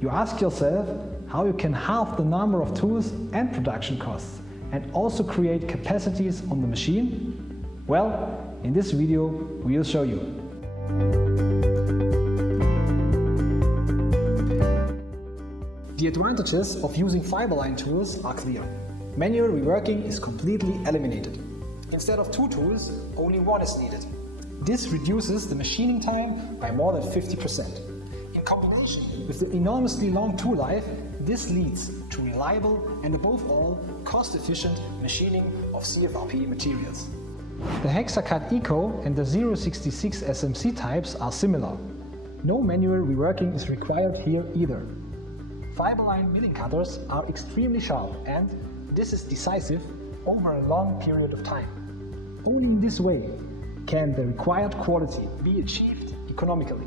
You ask yourself how you can halve the number of tools and production costs and also create capacities on the machine? Well, in this video we will show you. The advantages of using Fiberline tools are clear. Manual reworking is completely eliminated. Instead of 2 tools, only 1 is needed. This reduces the machining time by more than 50%. In combination with the enormously long tool life, this leads to reliable and above all, cost-efficient machining of CFRP materials. The Hexacut Eco and the 066 SMC types are similar. No manual reworking is required here either. Fiberline milling cutters are extremely sharp and this is decisive over a long period of time. Only in this way can the required quality be achieved economically.